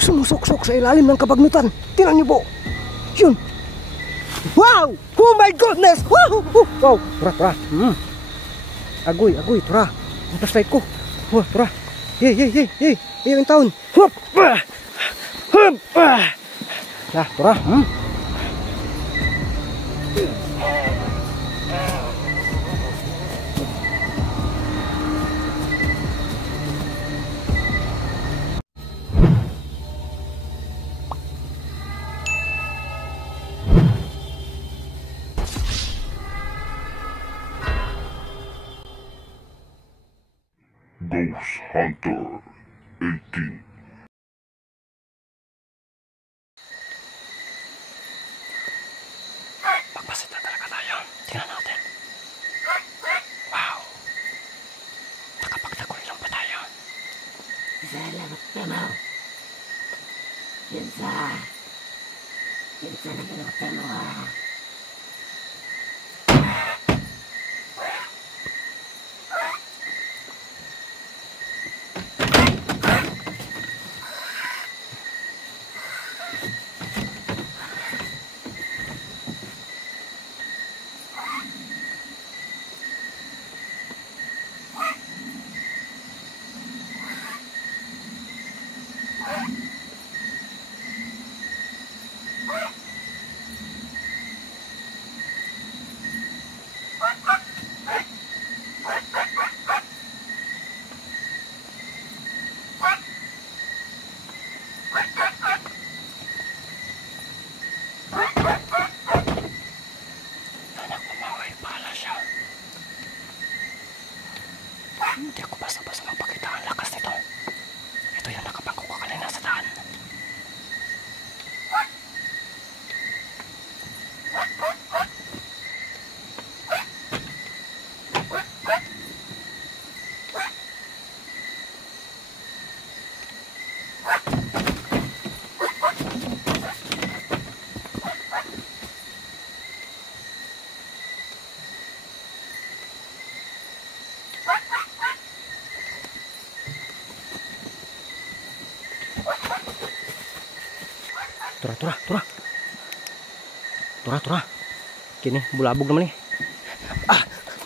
Sumusuksok sa ilalim ng kabagnutan. Tingnan niyo po. Yun. Wow! Oh my goodness! Wow! Wow! Tara. Agoy, tara. Ang flashlight ko. Wow, tara. Yay. Yung taon. Hup! Nah, tara. Ghost Hunter 18. Magpasita talaga tayo. Tingnan natin. Wow. Nakapagtakoy lang ba tayo? Salamat ka mo. Pinsa na ginukta mo ha. Hindi ako basta-basta magpakita ang lakas nito. Ito yung nakapangko ko kanina sa daan. Tura. Kini, bulabog naman eh.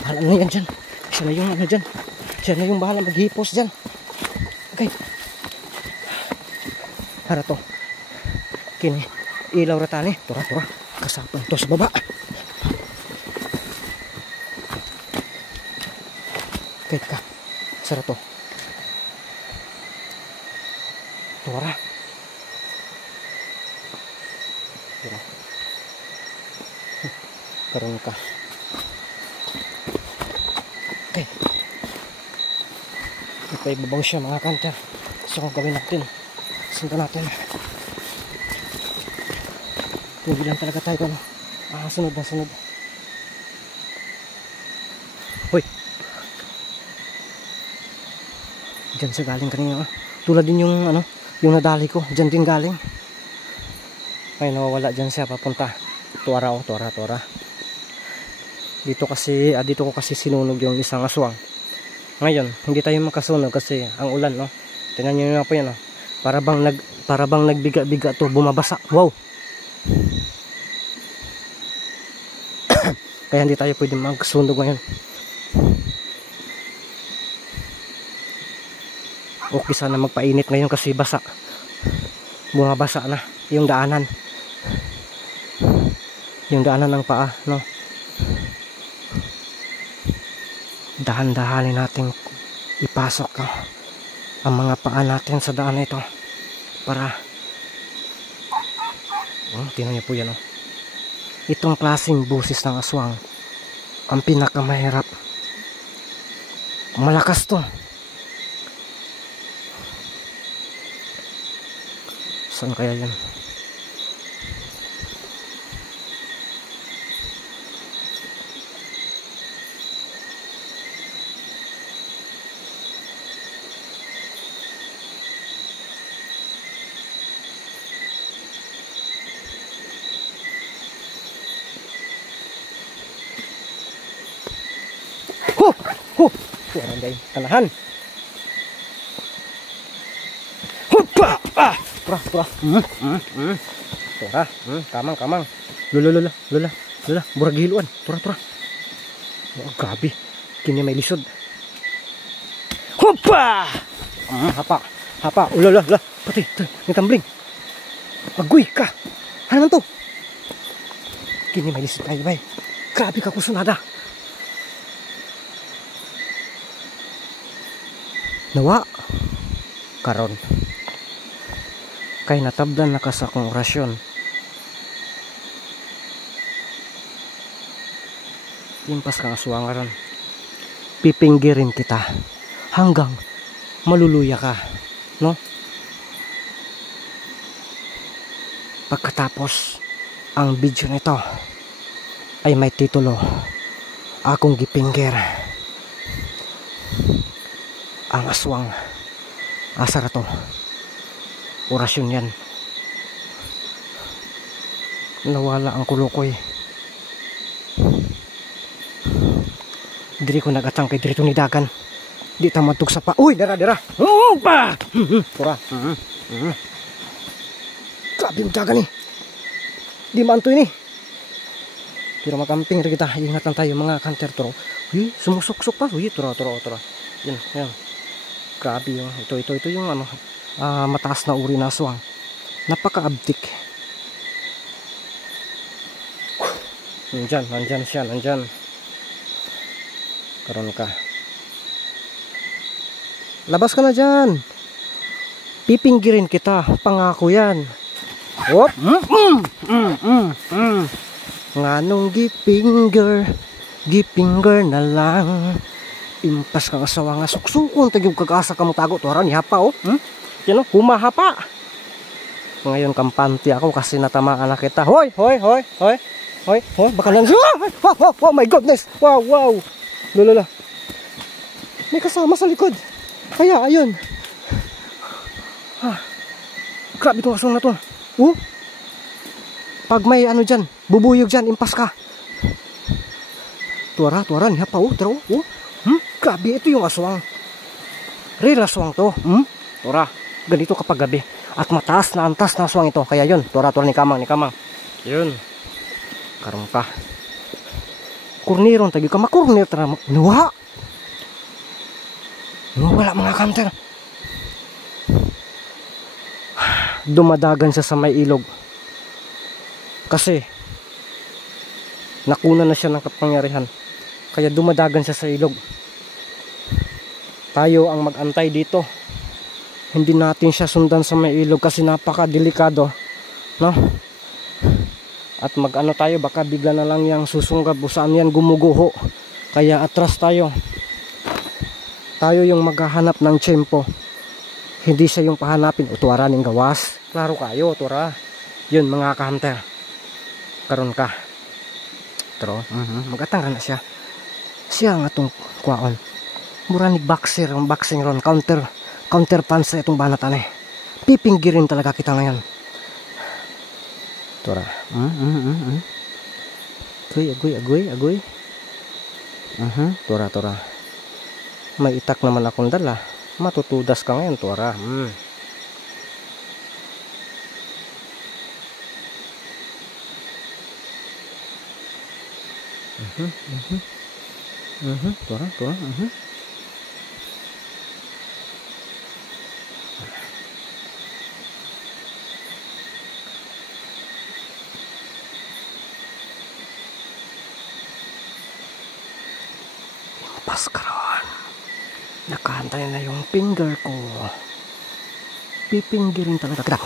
Bahala na yan dyan. Siya na yung ano dyan. Siya na yung bahala maghipos dyan. Okay. Para to. Kini, ilaw ratani. Tura. Kasapan to sa baba. Okay ka. Sara to. Tura. Karoon ka. Okay. Ipaibabaw siya mga kanter. So kung gawin natin, sundan natin. Hindi lang talaga tayo ano. Sunod. Hoy. Diyan sa galing kanina. Tulad din yung ano, yung nadali ko. Diyan din galing. Ay nawawala dyan siya papunta. Tuara. Dito ko kasi sinunog yung isang aswang. Ngayon, hindi tayo makasunog kasi ang ulan, no. Tingnan niyo na po 'yan, no. Para bang nagbiga-biga to, bumabasa. Wow. Kaya hindi tayo pwede magsunog ngayon. Okay sana magpainit ngayon kasi basa. Bumabasa na yung daanan. Yung daanan ng paa, no. Dahan-dahanin natin ipasok ang mga paa natin sa daan ito para tingnan niyo po yan, itong klaseng busis ng aswang ang pinakamahirap, malakas to. Saan kaya yan? Barangay Tanahan. Hoppa! tura. Tura, kamang. Lula. Murag hiluan. Tura. Oh, grabe. Kini may lisod. Hopa! Hapa. Ulala. Pati, may tambling. Agoy ka. Ano man to? Kini may lisod kayo, bay. Grabe ka kusunada. Nawa. Karon. Kay natabdan na ka sa akong orasyon. Impas kang aswangaran. Pipinggirin kita hanggang maluluya ka, no? Pagkatapos ang video nito ay may titulo, Akong Gipinggir ang aswang. Asar to. Orasyon yan. Nawala ang kulukoy. Diri ko nagatang kay dirito ni dagan. Di ta matugsa pa. Uy, dara. Pa. Pura. Grabe yung dagan eh. Di mantoy ni. Pero makamping rin kita. Ingatan tayo mga kanter turo. Uy, sumusuksok pa. Uy, turo. Yan. Grabe yung ito yung ano, mataas na uri na aswang. Napaka-abdik. Nandyan siya. Karon ka. Labas ka na dyan. Pipinggirin kita. Pangako yan. Hop. Nganong gipingger na lang. Impas kang asawa nga suksukon. Tagyong kag-asa ka mo tago. Tora ni hapa oh. Yan o, humahapa. Ngayon kampante ako kasi natamaan na kita. Hoy. Baka lang. Oh my goodness. Wow. Lula. May kasama sa likod. Kaya ayun. Grabe itong aswang na to. Pag may ano dyan, bubuyog dyan, impas ka. Tuwara, niya pa tara. Grabe, ito yung aswang. Real aswang to. Tuwara, ganito kapag gabi. At mataas na antas na aswang ito. Kaya yun, tuwara ni kamang. Yun. Karong ka. Kurniron, tagi ka makurnir. Nuha. Wala mga kanter. Dumadagan siya sa may ilog. Kasi nakuna na siya ng kapangyarihan. Kaya dumadagan siya sa ilog. Tayo ang mag-antay dito. Hindi natin siya sundan sa may ilog kasi napaka-delikado, no? At mag-ano tayo, baka bigla na lang yang susunggab o saan yan gumuguho. Kaya atras tayo. Tayo yung maghahanap ng tiyempo. Hindi siya yung pahanapin. Utuara ng gawas. Klaro kayo, utuara. Yun mga ka-hunter. Karon ka. Pero, mag-atang na siya. Siya nga itong kuwaon. Muranig boxing ron. Counter punch sa itong banatan eh. Pipinggirin talaga kita ngayon. Tora. Agoy. Tora. May itak naman akong dala. Matutudas ka ngayon, Tora. Tora. Pas karon. Nakahantay na yung finger ko. Pipinggirin talaga kita.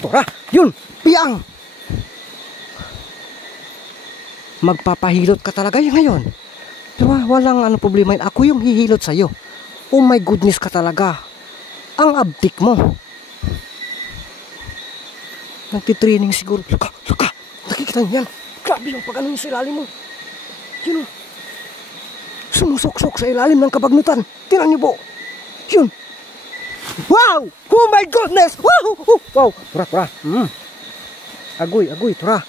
Tora. Yun. Piang. Magpapahilot ka talaga yung ngayon. Diba? Walang problema yun. Ako yung hihilot sa'yo. Oh my goodness ka talaga. Ang abdik mo. Nagtitraining siguro. Laka. Nakikita niyo yan. Grabe yung pag-ano yung sa ilalim mo. Yun o. Sumusuksok sa ilalim ng kabagnutan. Tinan niyo po. Yun. Wow! Oh my goodness! Wow! Tura. Agoy, tura.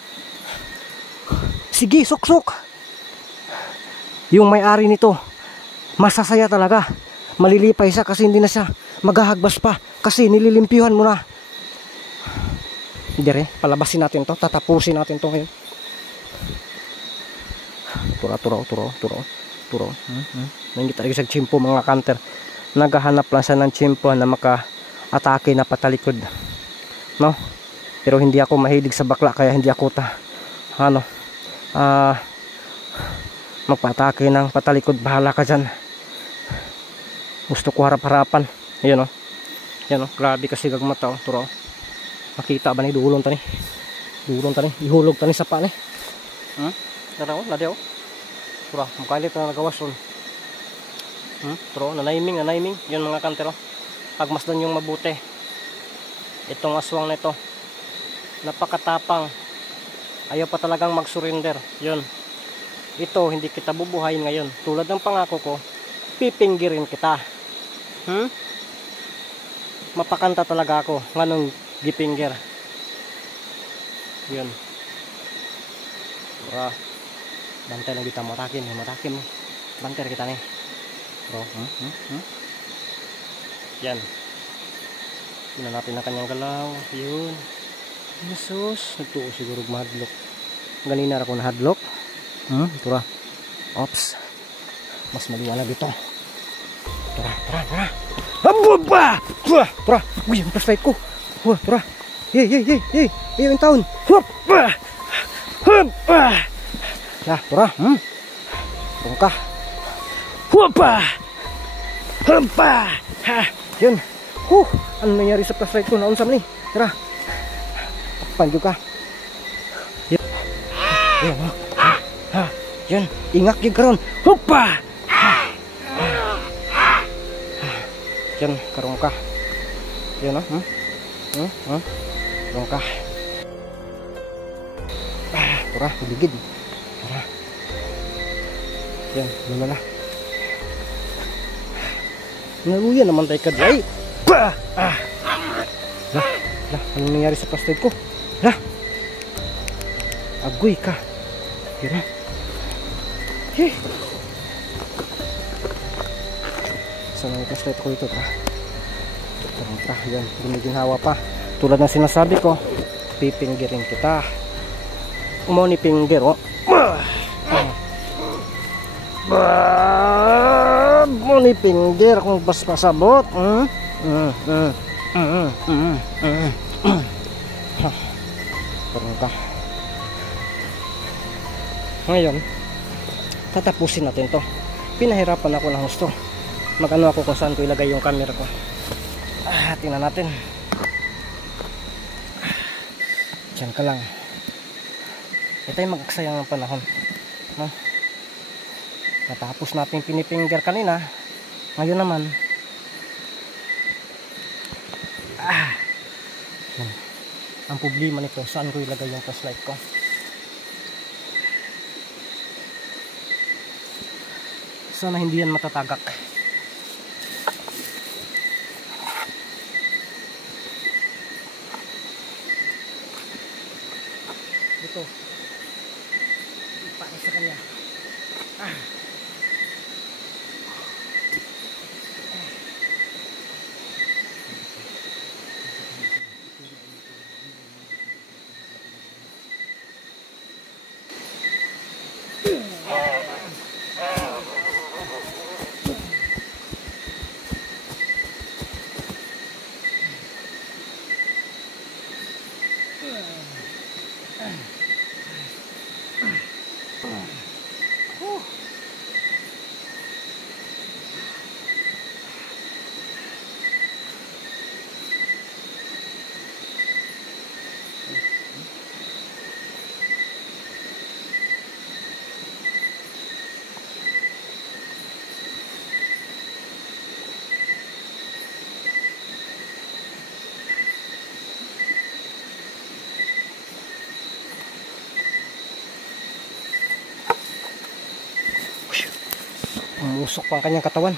Sige, suksok. Yung may-ari nito, masasaya talaga. Malilipay siya kasi hindi na siya maghahagbas pa. Kasi nililimpyuhan mo na. Dire, palabasin natin to. Tatapusin natin to ngayon. Turo. Nanggit talaga sa chimpo mga kanter. Naghahanap lang siya ng chimpo na maka-atake na patalikod. No? Pero hindi ako mahilig sa bakla, kaya hindi ako magpa-atake ng patalikod. Bahala ka dyan. Gusto ko harap-harapan. Ayan o. Yan o. Grabe kasi gagmata o. Turo. Makita ba ni dulong tani? Ihulog tani sa pa ni. Tara o. Ladi o. Turo. Makalit na nagawas ron. Turo. Nanaiming. Yun mga kantero. Pagmasdan yung mabuti. Itong aswang na ito. Napakatapang. Ayaw pa talagang mag-surrender. Yun. Ito, hindi kita bubuhayin ngayon. Tulad ng pangako ko, pipinggirin kita. Mapakanta talaga ako. Nganong gipinggir. Yun. Bantay lang kita. Matakin mo. Bantay kita nih. Bro. Yan. Tingnan natin ang kanyang galaw. Yun. Jesus. Nagtuo siguro mahadlok. Ganina ako nahadlok. Tara. Ops. Mas maliwanag dito. Tara. Abba! Tara. Uy, ang flashlight ko. Tara. Yay. Yung taon. Hoppa! Tara. Turun ka. Hoppa! Yun. Ano nangyari sa flashlight ko? Naunsam ni. Tara. Panjo ka. Yun. Ingak yung karon. Hoppa! Yan, karong ka. Yan o. Karong ka. Tara, biligid. Tara. Yan, lumala. Naluyan naman tayo ka dyan. Ano nangyari sa plastic ko? Agoy ka. Yan o. Saan ang flashlight ko ito? Yan, gumiginhawa pa. Tulad ng sinasabi ko, pipinggirin kita. Umaw ni pinggir, oh. Umaw ni pinggir kung pas pasabot. Parang ka. Ngayon, tatapusin natin to. Pinahirapan ako ng gusto. Mag-ano ako kung saan ko ilagay yung camera ko. Tingnan natin. Diyan ka lang. Ito yung mag-aksayang ng panahon. Natapos natin pinipingger kanina. Ngayon naman. Ang problema nito, saan ko ilagay yung flashlight ko? Sana hindi yan matatagak. Ito. Ipakas sa kanya. Umusok pa ang kanyang katawan.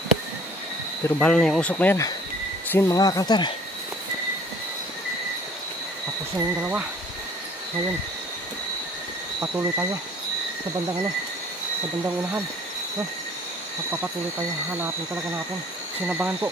Pero bahala na yung usok na yan. So yun mga kantar. Tapos na yung dalawa. Ngayon, patuloy tayo sa bandang sa bandang unahan. Magpapatuloy tayo. Hanapin talaga natin. Sinabangan po.